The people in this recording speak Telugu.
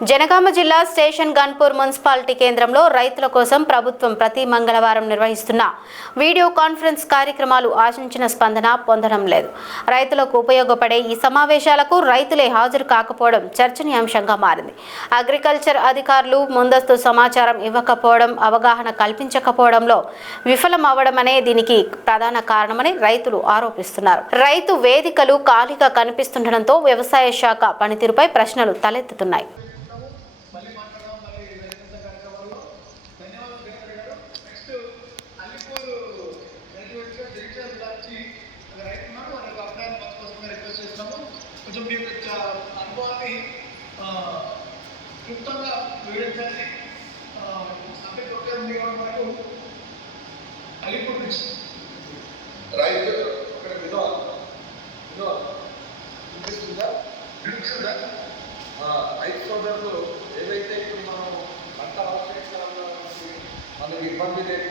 జనగామ జిల్లా స్టేషన్ గన్పూర్ మున్సిపాలిటీ కేంద్రంలో రైతుల కోసం ప్రభుత్వం ప్రతి మంగళవారం నిర్వహిస్తున్న వీడియో కాన్ఫరెన్స్ కార్యక్రమాలు ఆశించిన స్పందన పొందడం లేదు. రైతులకు ఉపయోగపడే ఈ సమావేశాలకు రైతులే హాజరు కాకపోవడం చర్చనీయాంశంగా మారింది. అగ్రికల్చర్ అధికారులు ముందస్తు సమాచారం ఇవ్వకపోవడం, అవగాహన కల్పించకపోవడంలో విఫలమవడమనే దీనికి ప్రధాన కారణమని రైతులు ఆరోపిస్తున్నారు. రైతు వేదికలు ఖాళీగా కనిపిస్తుండటంతో వ్యవసాయ శాఖ పనితీరుపై ప్రశ్నలు తలెత్తుతున్నాయి. కొంచెం మీ యొక్క అనుభవాన్ని క్లుప్తంగా వివరించండి. సబ్జెక్ట్ ఒకే ఉంది కాబట్టి మనకు అలిపూర్ నుంచి రైతు అక్కడ వినిపిస్తుందా రైతు సోదరులు ఏవైతే ఇప్పుడు మనం పంట అవశేషాల మనకి ఇబ్బంది లేదు